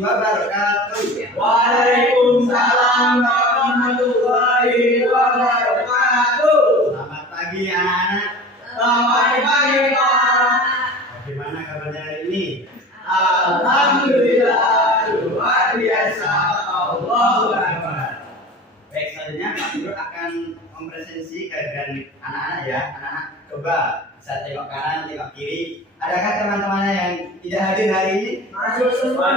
wabarakatuh. Waalaikumsalam warahmatullahi wabarakatuh. Selamat pagi anak-anak. Selamat pagi Pak. Bagaimana kabarnya hari ini? Alhamdulillah luar biasa. Allahu Akbar. Baik, selanjutnya Pak Guru akan mempresentasi kehadiran anak-anak ya. Anak-anak coba bisa tengok kanan, tengok kiri. Adakah teman-temannya yang tidak hadir hari ini? Masuk semua.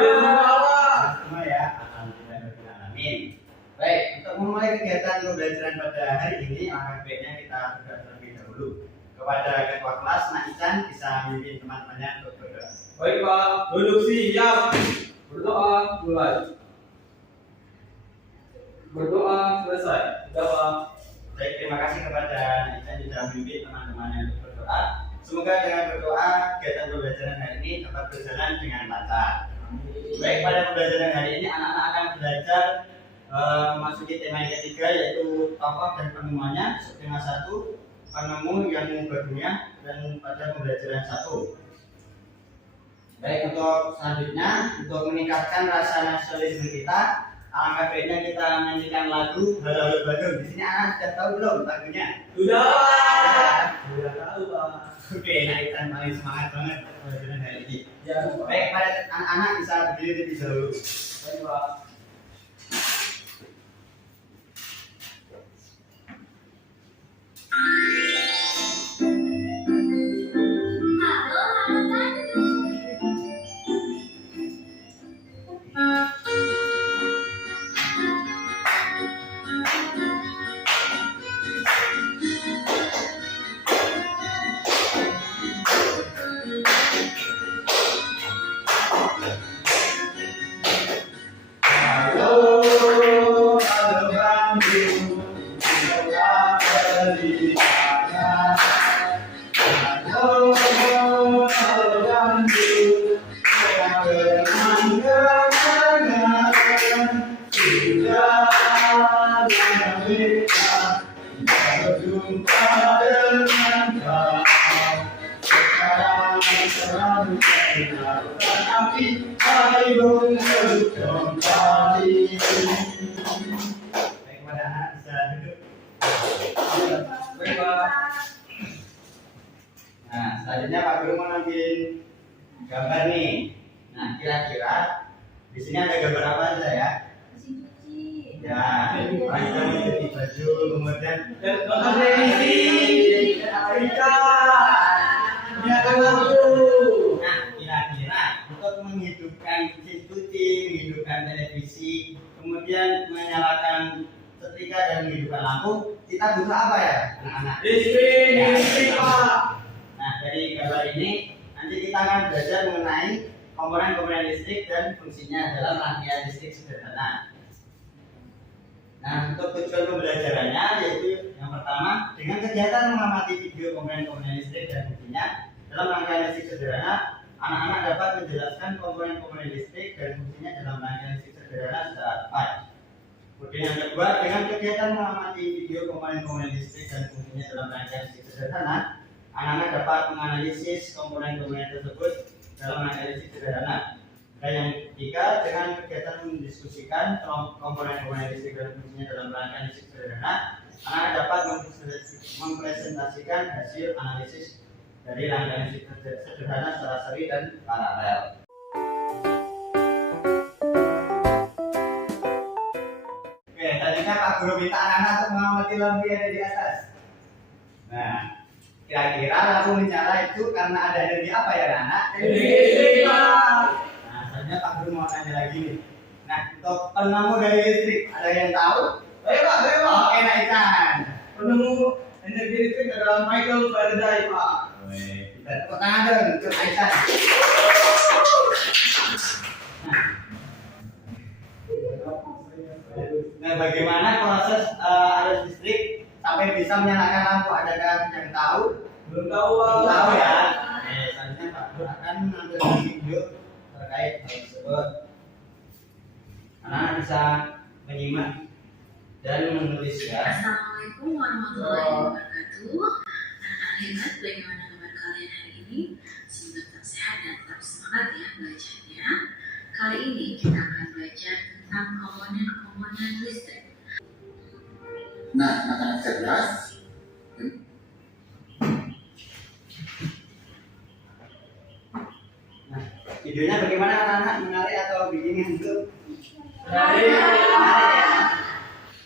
Semua ya. Alhamdulillah. Amin. Baik, untuk memulai kegiatan pembelajaran pada hari ini, alangkah baiknya kita sudah terlebih dahulu kepada ketua kelas, Nak Ican, bisa memimpin teman-temannya untuk berdoa. Baik Pak, duduk siap. Berdoa mulai. Berdoa selesai. Sudah Pak. Baik, terima kasih kepada Nak Ican sudah memimpin teman-temannya untuk berdoa. Semoga dengan berdoa kegiatan pembelajaran hari ini dapat berjalan dengan lancar. Baik, pada pembelajaran hari ini anak-anak akan belajar memasuki tema yang ketiga, yaitu tokoh dan penemuannya. Tema 1, penemu yang mengubah dunia, dan pada pembelajaran 1. Baik, untuk selanjutnya, untuk meningkatkan rasa nasionalisme kita, alangkah baiknya kita menyanyikan lagu Halo Bandung. Di sini anak sudah tahu belum lagunya? Sudah tahu Pak. Oke, nah kita paling semangat banget pembelajaran hari ini. Ya, Baik, pada anak-anak bisa berdiri terlebih dahulu. baik Pak. Nah, selanjutnya Pak Guru mau ngambil gambar nih. Nah, kira-kira di sini ada gambar apa aja ya? Ya, kita mencuci baju, kemudian Nonton televisi, Afrika, menyiapkan lagu. Nah, kira-kira untuk menghidupkan mesin cuci, menghidupkan televisi, kemudian menyalakan setrika dan menghidupkan lampu, kita butuh apa ya, anak-anak? Listrik Pak. Nah, dari gambar ini nanti kita akan belajar mengenai komponen-komponen listrik dan fungsinya dalam rangkaian listrik sederhana. Nah, untuk tujuan pembelajarannya yaitu yang pertama, dengan kegiatan mengamati video komponen-komponen listrik dan fungsinya dalam rangkaian listrik sederhana, anak-anak dapat menjelaskan komponen-komponen listrik dan fungsinya dalam rangkaian listrik sederhana secara tepat. Kemudian yang kedua, dengan kegiatan mengamati video komponen-komponen listrik dan fungsinya dalam rangkaian listrik sederhana, anak-anak dapat menganalisis komponen-komponen tersebut dalam rangkaian listrik sederhana. Dan yang ketiga, dengan kegiatan mendiskusikan komponen-komponen listrik dan fungsinya dalam rangkaian listrik sederhana, anak-anak dapat mempresentasikan hasil analisis dari rangkaian listrik sederhana secara seri dan paralel. Oke, tadinya Pak Guru minta anak-anak untuk mengamati lampu yang ada di atas. Nah, kira-kira lampu menyala itu karena ada energi apa ya anak? Listrik Pak. Nah, selanjutnya Pak Guru mau tanya lagi nih. Nah, untuk penemu dari listrik, ada yang tahu? Baik Pak, baik Pak. Oke, Nak Ican. Penemu energi listrik adalah Michael Faraday Pak. Kita tepuk tangan dong untuk Nak Ican. Nah, bagaimana proses arus listrik sampai bisa menyalakan lampu? Adakah yang tahu? Belum tahu Pak. Belum tahu ya. Selanjutnya Pak Guru akan mengambil video terkait hal tersebut. Anak bisa menyimak dan menulis ya. Assalamualaikum warahmatullahi wabarakatuh. Anak hebat, bagaimana kabar kalian hari ini? Semoga tetap sehat dan tetap semangat ya belajarnya. Kali ini kita akan belajar tentang komponen-komponen listrik. Nah, anak-anak cerdas, Nah, videonya bagaimana anak-anak, menarik atau bikin ngantuk? Menarik. Menarik ya?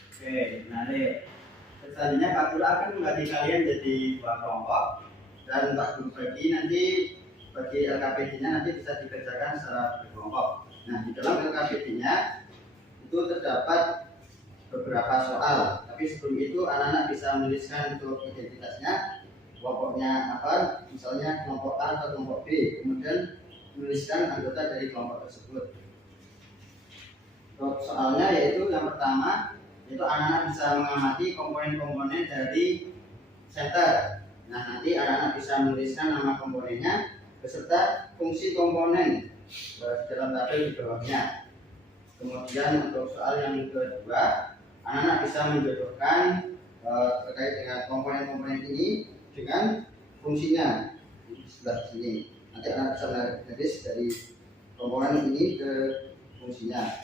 Oke, menarik. Selanjutnya Pak Guru akan membagi kalian jadi 2 kelompok dan Pak Guru bagi nanti bagi LKPD-nya nanti bisa dikerjakan secara berkelompok. Nah, di dalam LKPD-nya itu terdapat beberapa soal, tapi sebelum itu anak-anak bisa menuliskan untuk identitasnya, kelompoknya apa, misalnya kelompok A atau kelompok B, kemudian menuliskan anggota dari kelompok tersebut. Untuk soalnya yaitu yang pertama, itu anak-anak bisa mengamati komponen-komponen dari center. Nah, nanti anak-anak bisa menuliskan nama komponennya beserta fungsi komponen di dalam tabel di bawahnya. Kemudian untuk soal yang kedua, anak-anak bisa menjodohkan terkait dengan komponen-komponen ini dengan fungsinya di sebelah sini. Nanti anak bisa menulis dari komponen ini ke fungsinya.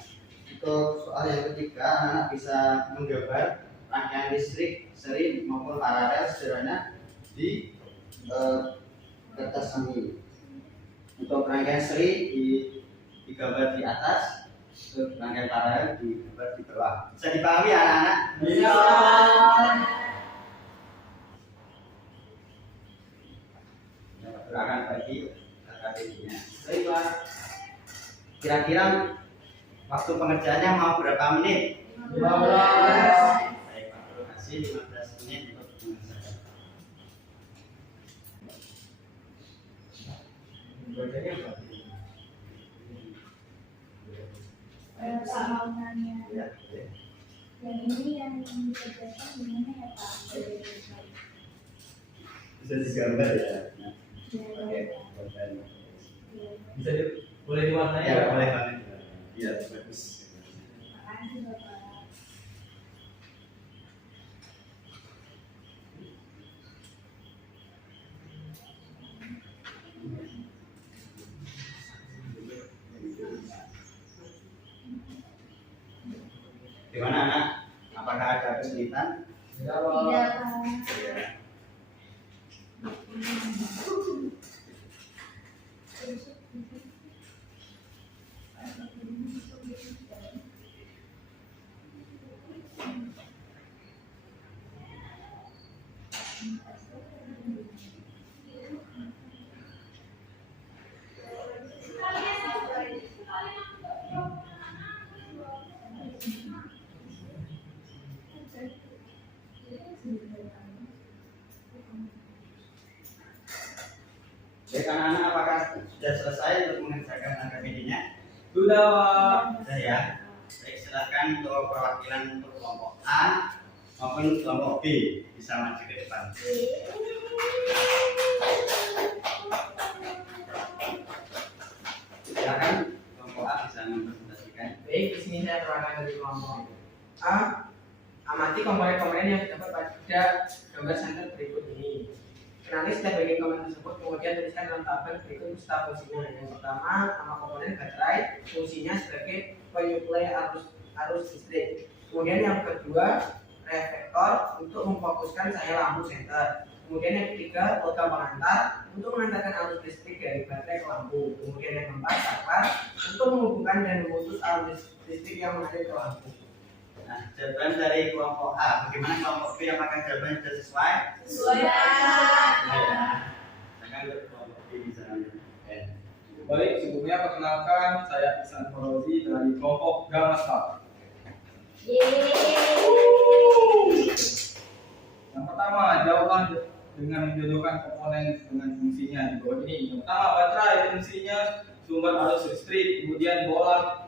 Untuk soal yang ketiga, anak-anak bisa menggambar rangkaian listrik seri maupun paralel sederhana di kertas ini. Untuk rangkaian seri digambar di atas, untuk rangkaian paralel digambar di bawah. Bisa dipahami ya anak-anak? Bisa. Akan bagi KTP-nya. Baik, Pak. Kira-kira waktu pengerjaannya mau berapa menit? 15. Baik, Pak Guru kasih 15 menit untuk mengerjakan. Bacanya apa? Pak mau nanya, Ya, yang ini yang dikerjakan gimana ya Pak? bisa digambar ya. Nah, Ya, Bisa boleh diwarnai ya, ya, Pak? boleh banget. Iya, bagus. makasih Bapak. Gimana anak? Apakah ada kesulitan? Tidak, Pak. Tidak Pak. Ya. Baik anak-anak, apakah sudah selesai untuk mengerjakan AKPD-nya? Sudah, Pak. Sudah ya. Baik, silakan untuk perwakilan untuk kelompok A maupun kelompok B bisa maju ke depan. Silakan kelompok A bisa mempresentasikan. Baik, di sini saya terangkan dari kelompok A. Amati komponen-komponen yang terdapat pada gambar sampel berikut ini. Kenali setiap bagian komponen tersebut, kemudian tuliskan dalam tabel berikut beserta fungsinya. Yang pertama, nama komponen baterai, fungsinya sebagai penyuplai arus listrik. Kemudian yang kedua, reflektor untuk memfokuskan cahaya lampu senter. Kemudian yang ketiga, logam pengantar untuk mengantarkan arus listrik dari baterai ke lampu. Kemudian yang keempat, saklar untuk menghubungkan dan memutus arus listrik yang mengalir ke lampu. Nah, jawaban dari kelompok A. Bagaimana kelompok B? Apakah jawabannya sudah sesuai? Sesuai Pak. Ya. Silakan untuk kelompok B bisa menunjukkan. Baik, sebelumnya perkenalkan saya Ihsan Fauzi dari kelompok Gamma Star. Yang pertama, jawaban dengan menjodohkan komponen dengan fungsinya di bawah ini. Yang pertama, baterai fungsinya sumber arus listrik, kemudian bola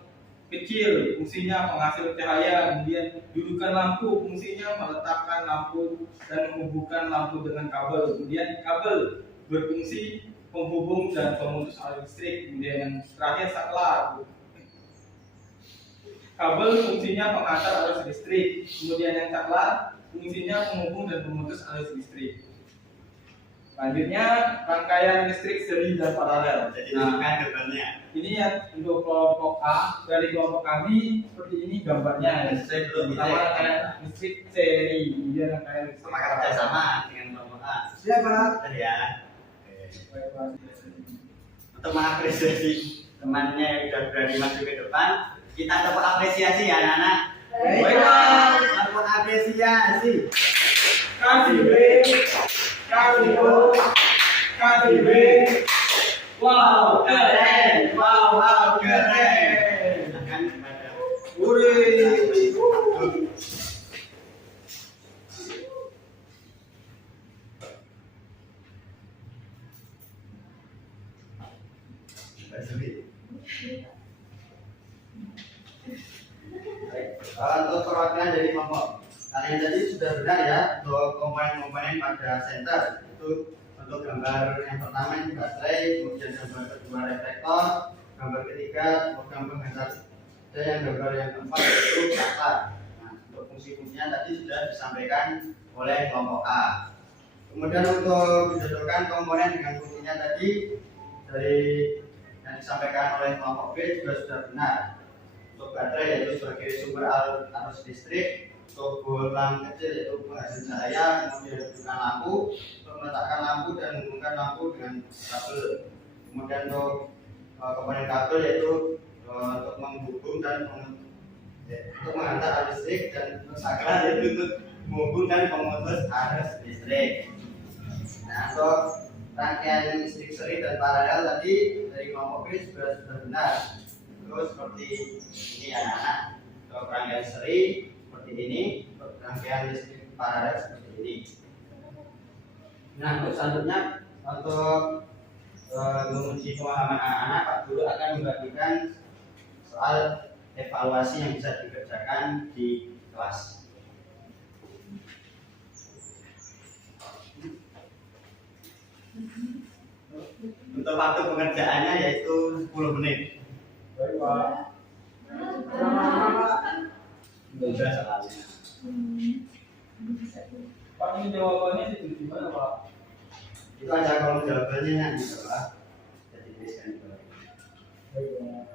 kecil fungsinya penghasil cahaya, kemudian dudukan lampu fungsinya meletakkan lampu dan menghubungkan lampu dengan kabel, kemudian kabel berfungsi penghubung dan pemutus arus listrik, kemudian yang terakhir saklar. Kabel fungsinya penghantar arus listrik, kemudian yang saklar fungsinya penghubung dan pemutus arus listrik. Selanjutnya rangkaian listrik seri dan paralel. Jadi Nah, bukan gambarnya. ini yang untuk kelompok A. Dari kelompok kami seperti ini gambarnya. Listrik belum Pertama bisa. rangkaian listrik seri, kemudian rangkaian listrik Apakah kerjasama dengan kelompok A? Siapa? Betul ya. Untuk mengapresiasi temannya yang sudah berani masuk ke depan, kita tepuk apresiasi ya anak-anak. Baiklah. Tepuk apresiasi. Kasih B, kasih O, kasih B. Wow, keren. Wow, keren. Silakan kepada Wuri. Mbak Zuli. Untuk perwakilan dari kelompok kalian tadi sudah benar ya untuk komponen-komponen pada center itu untuk gambar yang pertama itu baterai, kemudian gambar kedua reflektor, gambar ketiga program penghantar, dan yang gambar yang keempat itu kata. Nah, untuk fungsi-fungsinya tadi sudah disampaikan oleh kelompok A. Kemudian untuk menjadwalkan komponen dengan fungsinya tadi dari yang disampaikan oleh kelompok B juga sudah benar. Untuk baterai yaitu sebagai sumber arus listrik, untuk bohlam kecil yaitu penghasil cahaya, kemudian hidupkan lampu, untuk meletakkan lampu dan menghubungkan lampu dengan kabel. Kemudian untuk komponen kabel yaitu untuk menghubung dan untuk menghantar arus listrik, dan untuk saklar yaitu untuk menghubung dan memutus arus listrik. Nah, untuk rangkaian listrik seri dan paralel tadi dari kelompok B sudah benar. Terus seperti ini anak-anak, untuk rangkaian seri seperti ini, untuk rangkaian listrik paralel seperti ini. Nah, untuk selanjutnya untuk menguji pemahaman anak-anak, Pak Guru akan membagikan soal evaluasi yang bisa dikerjakan di kelas. Untuk waktu pengerjaannya yaitu 10 menit. Baik, Pak. Mudah sekali. Pak, ini jawabannya itu di mana, Pak? Itu ada kolom jawabannya nanti Pak. Jadi tuliskan di bawah. Baik, Pak.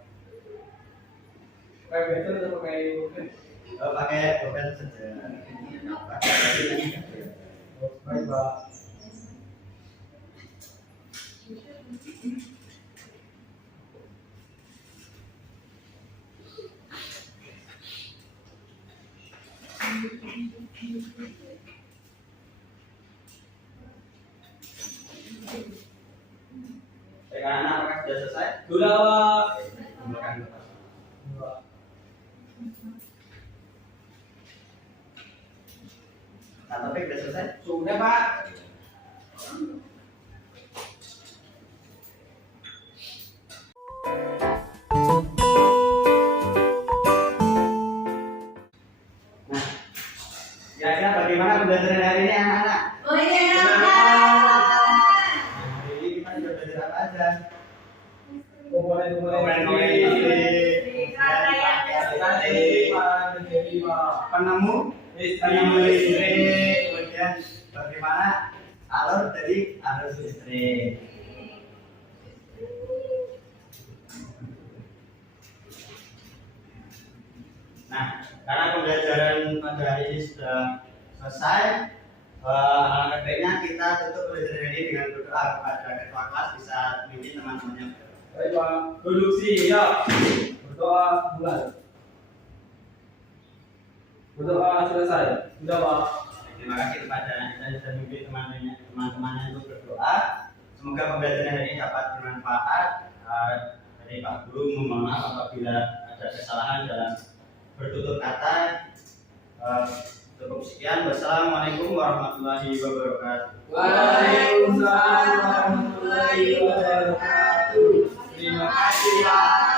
Pakai betul atau pakai pulpen? Pakai pulpen saja. Pakai Baik, Pak. Baik, anak-anak apakah sudah selesai? Sudah, Pak. Silakan, Bapak. Nah, topik sudah selesai? Sudah, Pak. Kira-kira bagaimana pembelajaran hari ini anak-anak? Hari ini kita sudah belajar apa aja? Komponen-komponen Penemu listrik, kemudian bagaimana alur dari arus listrik. Nah, karena pembelajaran pada hari ini sudah selesai, alangkah baiknya kita tutup pembelajaran ini dengan berdoa kepada ketua kelas bisa memimpin teman-temannya. Baik, Pak. Duduk siap. Berdoa mulai. Berdoa selesai. Sudah, Pak. Terima kasih kepada yang sudah memimpin teman-temannya untuk berdoa. Semoga pembelajaran hari ini dapat bermanfaat. Dari Pak Guru mohon maaf apabila ada kesalahan dalam bertutur kata. Cukup sekian. Wassalamualaikum warahmatullahi wabarakatuh. Waalaikumsalam warahmatullahi wabarakatuh. Terima kasih, Pak.